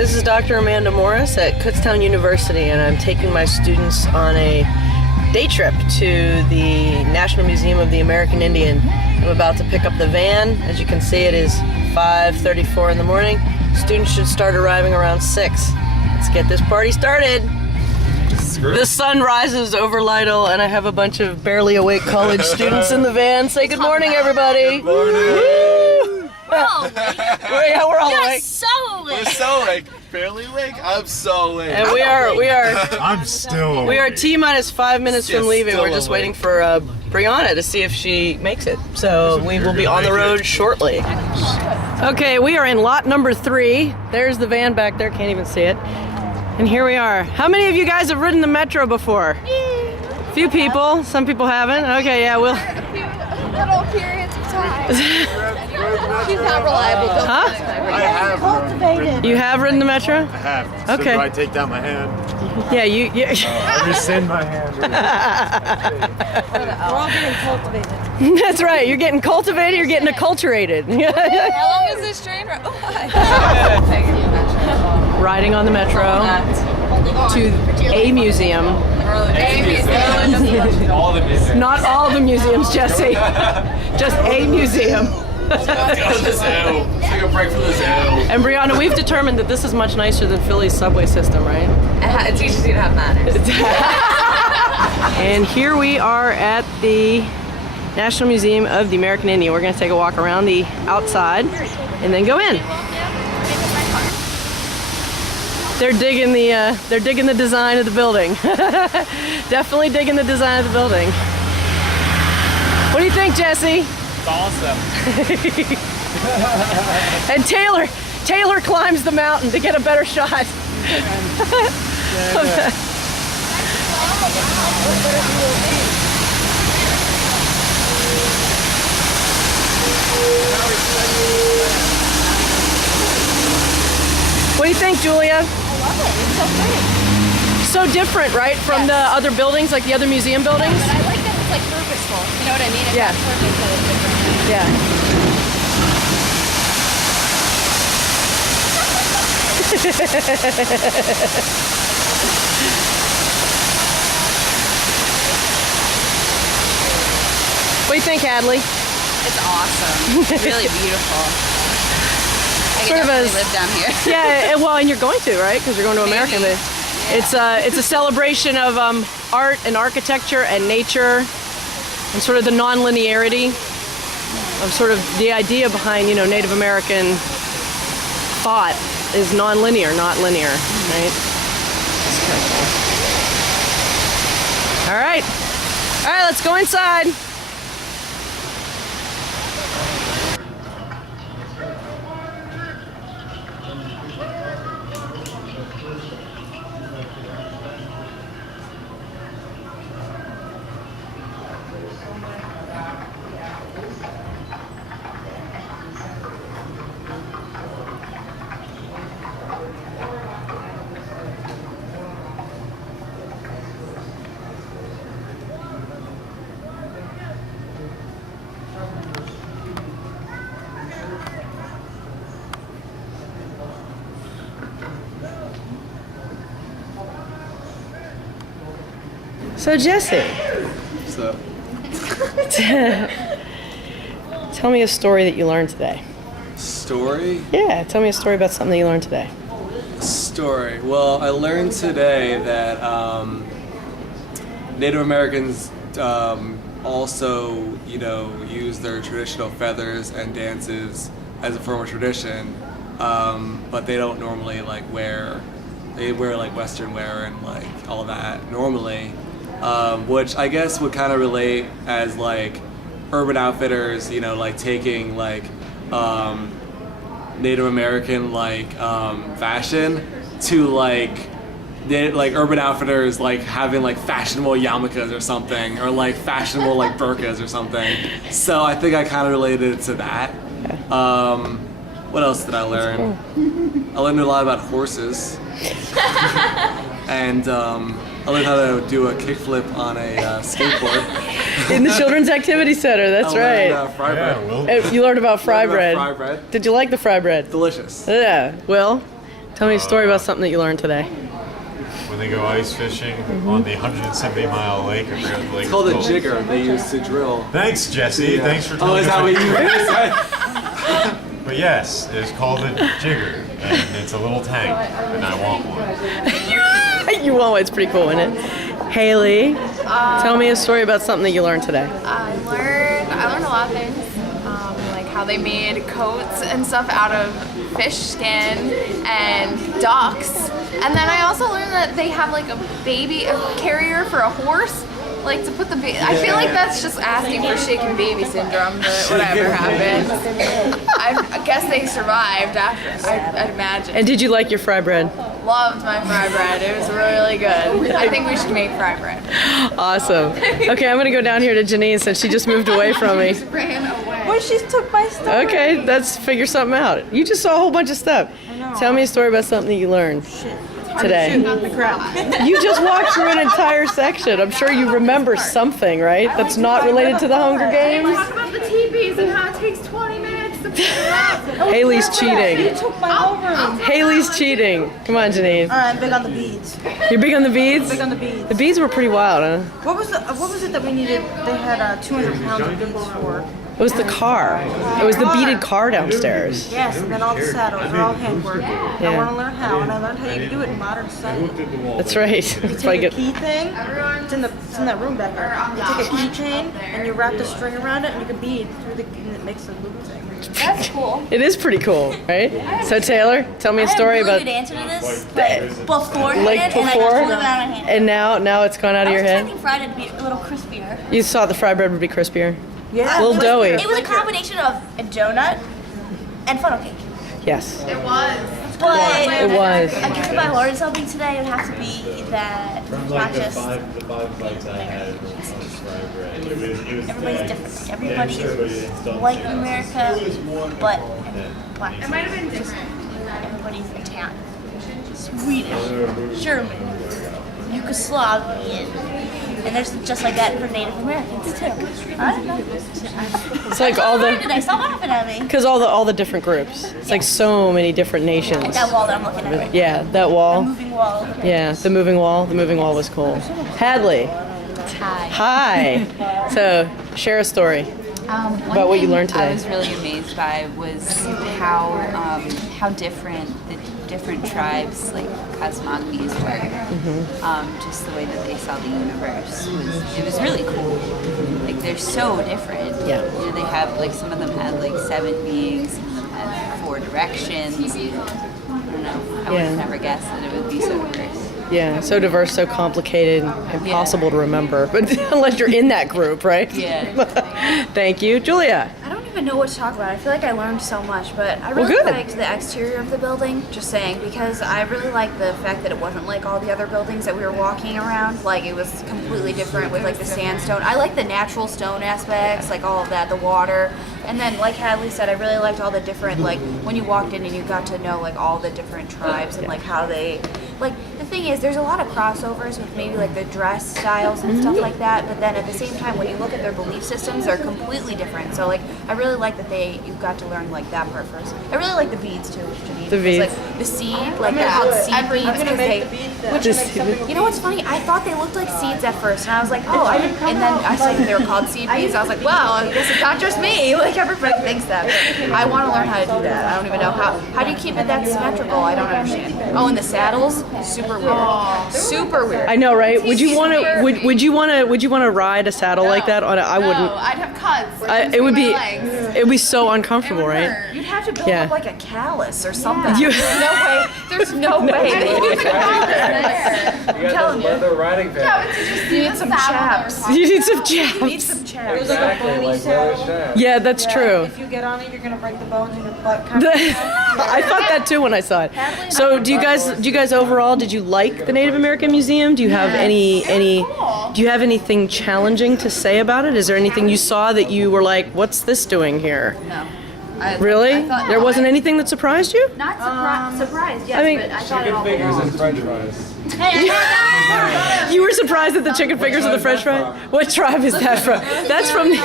This is Dr. Amanda Morris at Kutztown University, and I'm taking my students on a day trip to the National Museum of the American Indian. I'm about to pick up the van. As you can see, it is 5:34 in the morning. Students should start arriving around 6. Let's get this party started. The sun rises over Lytle, and I have a bunch of barely awake college students in the van. Say good morning, everybody. Good morning. Woo! We're all awake. We're all awake. So awake. We're so awake. Barely awake. I'm so awake. And we are. I'm still awake. We are T-minus 5 minutes from Yes, leaving. still We're just awake. waiting for Brianna to see if she makes it. So we will be on the road shortly. Okay, we are in lot number 3. There's the van back there. Can't even see it. And here we are. How many of you guys have ridden the metro before? A few people. Some people haven't. Okay, yeah, we'll. A few little periods of time. She's not reliable. Don't Huh? I have ridden. You have ridden the metro? I have. So Okay. do I take down my hand? Yeah, you. I rescind my hand. We're all getting cultivated. That's right. You're getting cultivated. You're getting acculturated. How long is this train ride? Riding on the metro to a museum. All the music. Not all the museums, Jesse. Just a museum. Let's go to the zoo. Let's take a break from the zoo. And Brianna, we've determined that this is much nicer than Philly's subway system, right? It teaches you to have manners. And here we are at the National Museum of the American Indian. We're going to take a walk around the outside and then go in. They're digging the design of the building. Definitely digging the design of the building. What do you think, Jesse? It's awesome. And Taylor climbs the mountain to get a better shot. What do you think, Julia? I love it. It's so pretty. So different, right, from the other buildings, like the other museum buildings? But I like that it's like purposeful. You know what I mean? It's Yeah. not purpose, but it's different. Yeah. What do you think, Hadley? It's awesome. Really beautiful. I Sort could of definitely a- live down here. Yeah, well, and you're going to, right? Because you're going to America. Maybe. It's a celebration of art and architecture and nature and sort of the non-linearity of sort of the idea behind, Native American thought is non-linear, not linear, right? It's kind of cool. All right, let's go inside. So Jesse, So, tell me a story that you learned today. story? Yeah, tell me a story about something that you learned today. Story. Well, I learned today that Native Americans also, use their traditional feathers and dances as a form of tradition, but they don't normally wear. They wear Western wear and all that normally, which I guess would kind of relate as Urban Outfitters, taking Native American fashion to Urban Outfitters having fashionable yarmulkes or something, or fashionable burqas or something. So I think I kind of related it to that. What else did I learn? I learned a lot about horses, and I learned how to do a kickflip on a skateboard. In the Children's Activity Center, that's I learned, right. fry bread. You learned about fry Learned bread. about fry bread. Did you like the fry bread? Delicious. Yeah, well, Tell me a story about something that you learned today. When they go ice fishing on the 170-mile lake, I forgot the lake. It's called a jigger. They use to drill. Thanks, Jesse. Yeah. Thanks for Oh, telling is us. that what you said? But yes, it's called a jigger, and it's a little tank, and I want one. You want one? It's pretty cool, isn't it? Haley, tell me a story about something that you learned today. I learned a lot of things, like how they made coats and stuff out of fish skin and ducks. And then I also learned that they have like a carrier for a horse, like to put the baby. I feel like that's just asking for shaken baby syndrome, but whatever happened. I guess they survived after, I'd imagine. And did you like your fry bread? Loved my fry bread. It was really good. I think we should make fry bread. Awesome. Okay, I'm gonna go down here to Janine since she just moved away from me. Ran away. Well, she took my stuff. Okay, let's figure something out. You just saw a whole bunch of stuff. Tell me a story about something that you learned today. You just walked through an entire section. I'm sure you remember something, right? That's not related to the Hunger Games. Talk about the teepees and how it takes 20 minutes to pick it up. Haley's cheating. You took my whole room. Haley's cheating. Come on, Janine. Alright, I'm big on the beads. You're big on the beads? Big on the beads. The beads were pretty wild, huh? What was it that we needed? They had 200 pounds of beads for. It was the car. It was the beaded car downstairs. Yes, and then all the saddles are all handwork. I want to learn how, and I learned how you can do it in modern society. That's right. You If I take a get key thing, it's in that room back there. You take a keychain and you wrap the string around it and you can bead through the, and it makes a loop thing. That's cool. It is pretty cool, right? So Taylor, tell me a story I about have a really good answer to this, but beforehand, like and I just before, pulled it out of my hand. and now it's gone out of I your was head. expecting Friday to be a little crispier. You thought the fry bread would be crispier. Yeah. A little doughy. It was a combination of a donut and funnel cake. Yes, It was. But it was. I guess if I learned something today, it would have to be that it's not just the five bites I had on fry bread. everybody's different. Everybody is white in America, but black. It might have been different. Everybody's Italian, Swedish, German, Yugoslavian, and there's just like that for Native Americans too. I don't know. It's like all Today, the, stop laughing at me. because all the different groups. It's like so many different nations. Like that wall that I'm looking at right Yeah, that now. wall. Moving wall. Yeah, the moving wall. The moving wall was cool. Hadley, hi. So share a story. About what you learned today. I was really amazed by was how different the different tribes, like cosmogonies, were. Just the way that they saw the universe was really cool. Like they're so different. Yeah. You know, they have like some of them had like 7 beings, some of them had 4 directions. I don't know. I would have never guessed that it would be so diverse. Yeah, so diverse, so complicated, impossible to remember. But unless you're in that group, right? Yeah. Thank you, Julia. I don't even know what to talk about. I feel like I learned so much, but I Well, really good. liked the exterior of the building, just saying, because I really liked the fact that it wasn't like all the other buildings that we were walking around. Like, it was completely different with, like, the sandstone. I like the natural stone aspects, like all of that, the water. And then, like Hadley said, I really liked all the different, like, when you walked in and you got to know, like, all the different tribes and, like, how they, like, the thing is, there's a lot of crossovers with maybe, like, the dress styles and stuff like that, but then at the same time, when you look at their belief systems, they're completely different. So, like, I really like that you got to learn, like, that part first. I really like the beads, too, Janine. The It's, beads. Like, the seed, like, the seed beads, because they, you know what's funny? I thought they looked like seeds at first, and I was like, oh, and then I saw that they were called seed beads. I was like, well, I guess it's not just me. Like, everybody thinks that. But I want to learn how to do that. I don't even know how. How do you keep it that symmetrical? I don't understand. Oh, and the saddles, super weird. Super weird. I know, right? Would you want to? Would you want to ride a saddle like that? I wouldn't. No, I'd have cuts. It would be. My legs. It would be so uncomfortable, right? You'd have to build Yeah. up like a callus or something. You- There's no way that you could I'm telling you. leather riding pants. You need some chaps. You need some You need jabs. some chaps. Exactly, like leather straps. Yeah, that's true. If you get on it, you're gonna break the bones in your butt. Kind of. I thought that too when I saw it. So, do you guys overall, did you like the Native American Museum? Do you have any do you have anything challenging to say about it? Is there anything you saw that you were like, what's this doing here? No. Really? There wasn't anything that surprised you? Not surprised, yes, I mean- but I thought it all Fingers belonged. and french fries. You were surprised at the chicken fingers and the french fry? What tribe is that from? That's from the...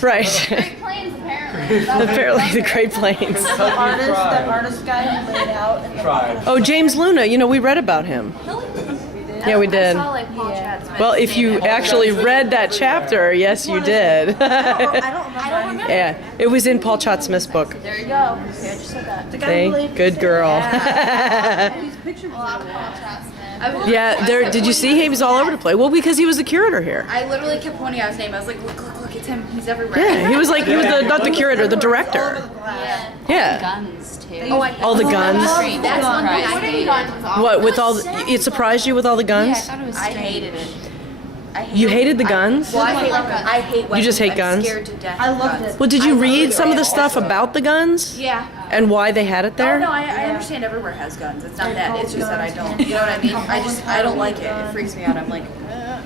Right. Great Plains, apparently. Apparently the Great Plains. That artist guy who laid out in the Oh, James Luna. You know, we read about him. Yeah, we did. I saw like Paul Chaat Smith. Well, if you actually read that chapter, yes, you did. I don't remember. Yeah, it was in Paul Chaat Smith's book. There you go. See, I just said that. The guy who See? laid Good girl. these pictures. Yeah, there. Did you see he was all over the place? Well, because he was the curator here. I literally kept pointing out his name. I was like, look, it's him. He's everywhere. Yeah, he was not the curator, the director. Yeah. Guns too. Oh, I All the guns. That's one thing I hated. What with all? It surprised you with all the Yeah, I guns? thought it was I strange. hated it. You hated the guns? Well, I hate weapons. You just hate I'm guns? scared to death. I of loved guns. it. Well, did you read some of the stuff about the guns Yeah. and why they had it Oh there? no, I understand everywhere has guns. It's not that. It's just that I don't. You know what I mean? I don't like it. It freaks me out. I'm like,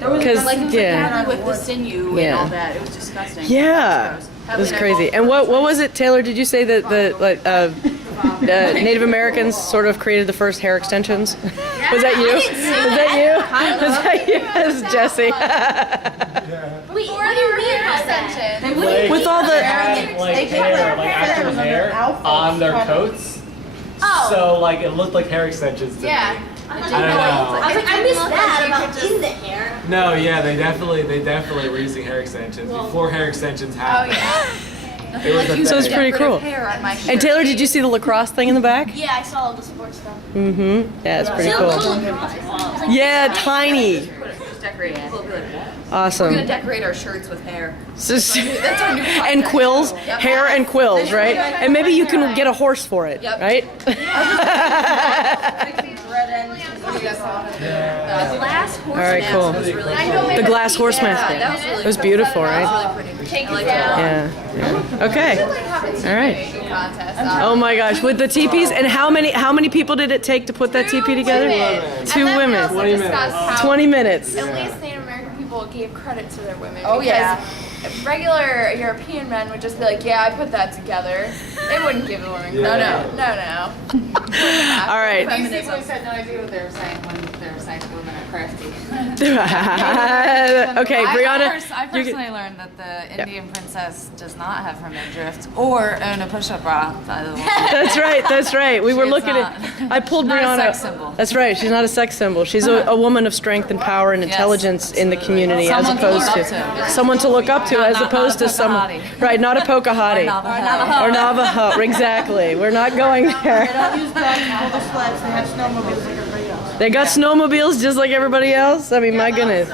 Because yeah, happy with the sinew Yeah. and all that. It was disgusting. yeah, it was crazy. And what was it, Taylor? Did you say that the Native Americans sort of created the first hair extensions? Was that you? Was that you? Was that you? That was Jesse. Wait, what do you mean extension? With all the Like hair, like actual hair on their coats. Oh. So like it looked like hair extensions to me. Yeah. I don't know. I was like, I missed that about in the hair. No, yeah, they definitely were using hair extensions before hair extensions Oh happened. yeah. It was a So it's thing. pretty cool. Hair on my shirt. And Taylor, did you see the lacrosse thing in the back? Yeah, I saw all the sports stuff. Mm-hmm. Yeah, it's pretty cool. Yeah, tiny. Just decorate it. We're gonna Awesome. decorate our shirts with hair. That's our new project. and quills, hair and quills, right? And maybe you can get a horse for it, Yep. right? The glass horse All right, mask cool. was really cool. The glass horse Yeah, mask. that was really It was cool. beautiful, right? That was really pretty. Take I liked it it a lot. Yeah. Okay. All right. Contest. Oh my gosh, with the teepees, and how many people did it take to put that teepee together? Two And then we women. also discussed how 20 minutes. at least Native American people gave credit to their women. Oh, because yeah. Regular European men would just be like, yeah, I put that together. They wouldn't give the women credit. No. All right. These people had no idea what they were saying when they were saying women are crafty. Okay, Brianna. I you can- personally learned that the Indian princess does not have her midriff or own a push-up bra, by the way. That's right. We were She's looking not- at. I pulled she's not a Brianna. sex symbol. That's right. She's not a sex symbol. She's a woman of strength and power and intelligence in the community, as Someone to opposed look to up to. someone to look up to, as Not opposed a to someone. Pocahontas. Right, not a Pocahontas. Navajo. Or Navajo. Exactly. We're not going They there. don't use dogs to pull the sleds. They have snowmobiles like everybody else. They got snowmobiles just like everybody else. I mean, my goodness.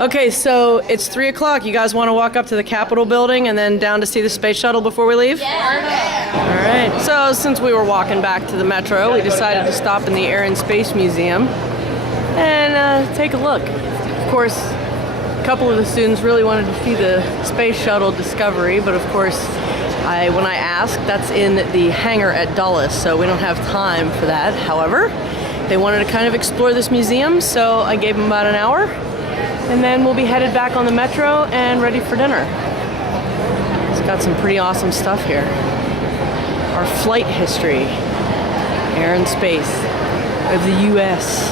Okay, so it's 3 o'clock. You guys want to walk up to the Capitol building and then down to see the space shuttle before we leave? Yeah. All right. So since we were walking back to the metro, we decided to stop in the Air and Space Museum and take a look. Of course, a couple of the students really wanted to see the space shuttle Discovery, but of course, when I asked, that's in the hangar at Dulles, so we don't have time for that. However, they wanted to kind of explore this museum, so I gave them about an hour, and then we'll be headed back on the metro and ready for dinner. It's got some pretty awesome stuff here. Our flight history, air and space of the U.S.